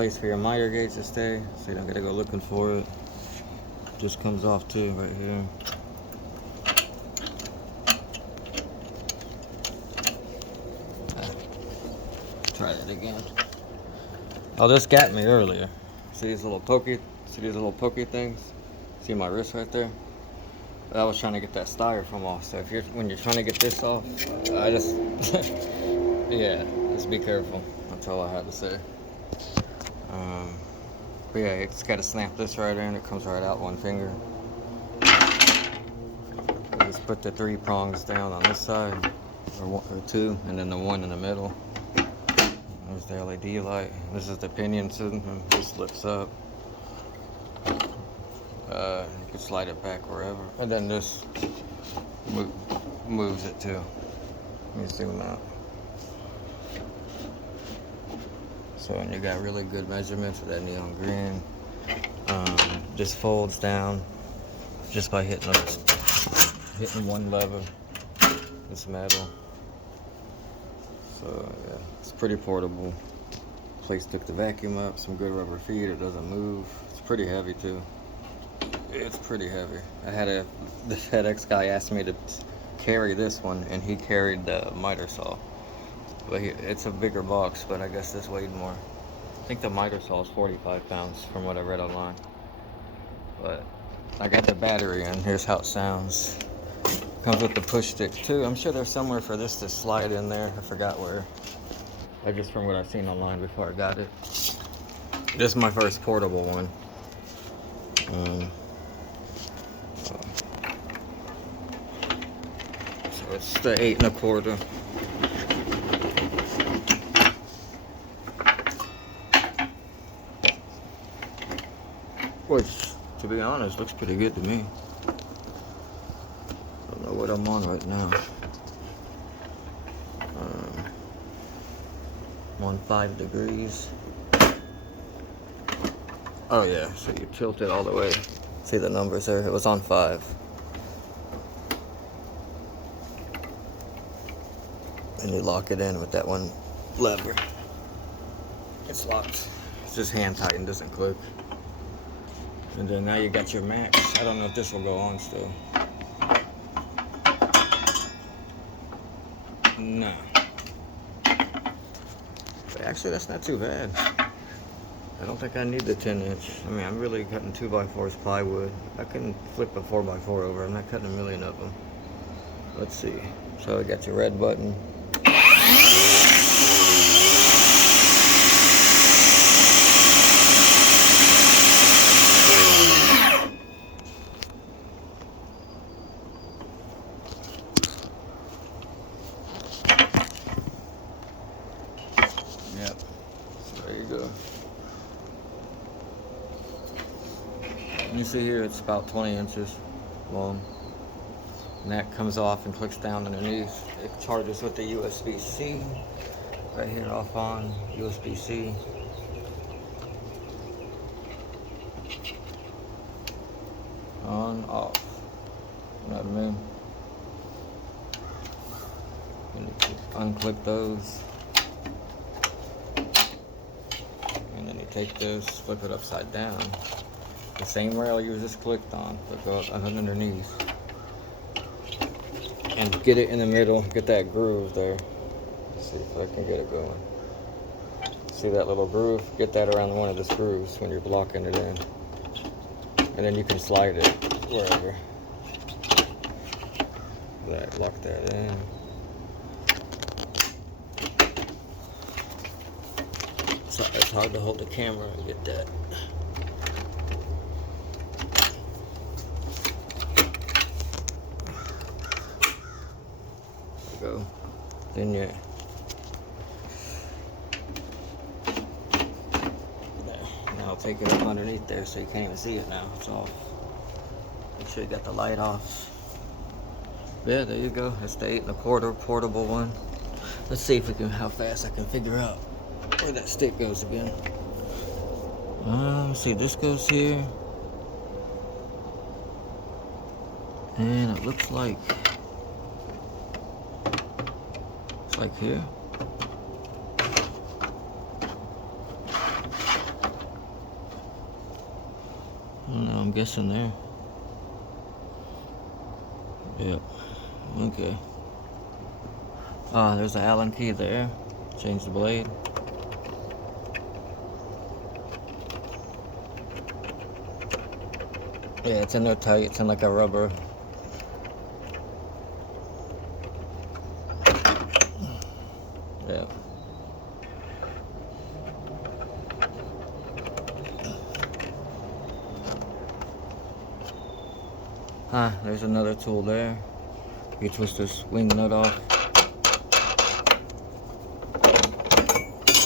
place for your miter gauge to stay, so you don't gotta go looking for it. Just comes off too right here. Try that again. Oh, this got me earlier. See these little pokey things? See my wrist right there? I was trying to get that styrofoam off. So when you're trying to get this off, I just yeah, just be careful. That's all I had to say. But yeah, you just gotta snap this right in. It comes right out one finger. Just put the 3 prongs down on this side, or 2, and then the 1 in the middle. There's the LED light. This is the pinion system. This lifts up. You can slide it back wherever. And then this moves it too. Let me zoom out. So when you got really good measurements with that neon green, this folds down just by hitting one lever. This metal. So yeah, it's pretty portable. Place took the vacuum up, some good rubber feet, it doesn't move. It's pretty heavy too. It's pretty heavy. The FedEx guy asked me to carry this one, and he carried the miter saw. But it's a bigger box, but I guess this weighed more. I think the miter saw is 45 pounds from what I read online. But I got the battery in. Here's how it sounds. Comes with the push stick too. I'm sure there's somewhere for this to slide in there. I forgot where. I just from what I've seen online before I got it. This is my first portable one. So it's the 8 1/4. Which, to be honest, looks pretty good to me. Don't know what I'm on right now. I'm on 5 degrees. Oh yeah, so you tilt it all the way. See the numbers there? It was on 5. And you lock it in with that one lever. It's locked. It's just hand tightened, doesn't click. And then now you got your max. I don't know if this will go on still. No. But actually, that's not too bad. I don't think I need the 10-inch. I mean, I'm really cutting 2x4s plywood. I can flip a 4x4 over. I'm not cutting a million of them. Let's see. So I got your red button. Yep. So there you go. You see here, it's about 20 inches long. And that comes off and clicks down underneath. It charges with the USB-C. Right here, off on USB-C. On, off. You know what I mean? And you unclick those. And then you take this, flip it upside down. The same rail you just clicked on, but go up underneath. And get it in the middle, get that groove there. Let's see if I can get it going. See that little groove? Get that around one of the screws when you're blocking it in. And then you can slide it wherever. Lock that in. So it's hard to hold the camera and get that. Go. Then you now I'll take it up underneath there so you can't even see it now. It's off. Make sure you got the light off. Yeah, there you go. That's the 8 1/4 portable one. Let's see if we can how fast I can figure out where that stick goes again. Let's see, this goes here. And it looks like here. No, I'm guessing there. Yep. Okay. Ah, there's the Allen key there. Change the blade. Yeah, it's in there tight. It's in like a rubber. Yeah. Ah, there's another tool there. You twist this wing nut off.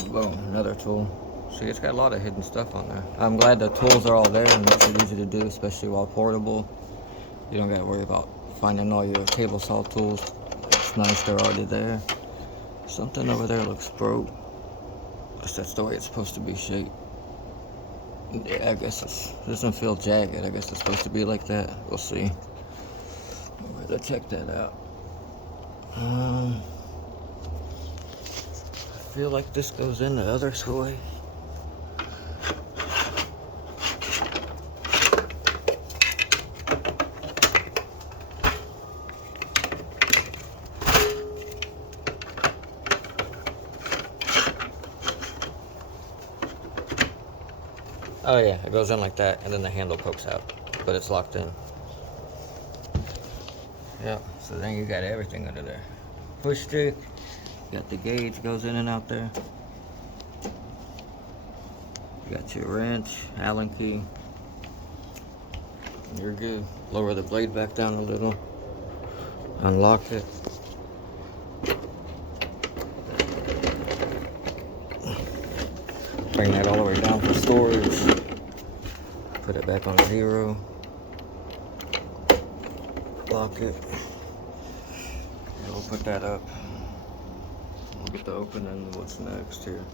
Boom, another tool. See, it's got a lot of hidden stuff on there. I'm glad the tools are all there and makes it easy to do, especially while portable. You don't gotta worry about finding all your table saw tools. It's nice they're already there. Something over there looks broke. Guess that's the way it's supposed to be shaped. Yeah, I guess it doesn't feel jagged. I guess it's supposed to be like that. We'll see. We're gonna check that out. I feel like this goes in the other way. Oh yeah, it goes in like that, and then the handle pokes out, but it's locked in. Yeah, so then you got everything under there. Push stick, got the gauge goes in and out there. You got your wrench, Allen key. You're good. Lower the blade back down a little. Unlock it. Bring that all the way down for storage. Put it back on 0. Lock it. And we'll put that up. We'll get to open and what's next here.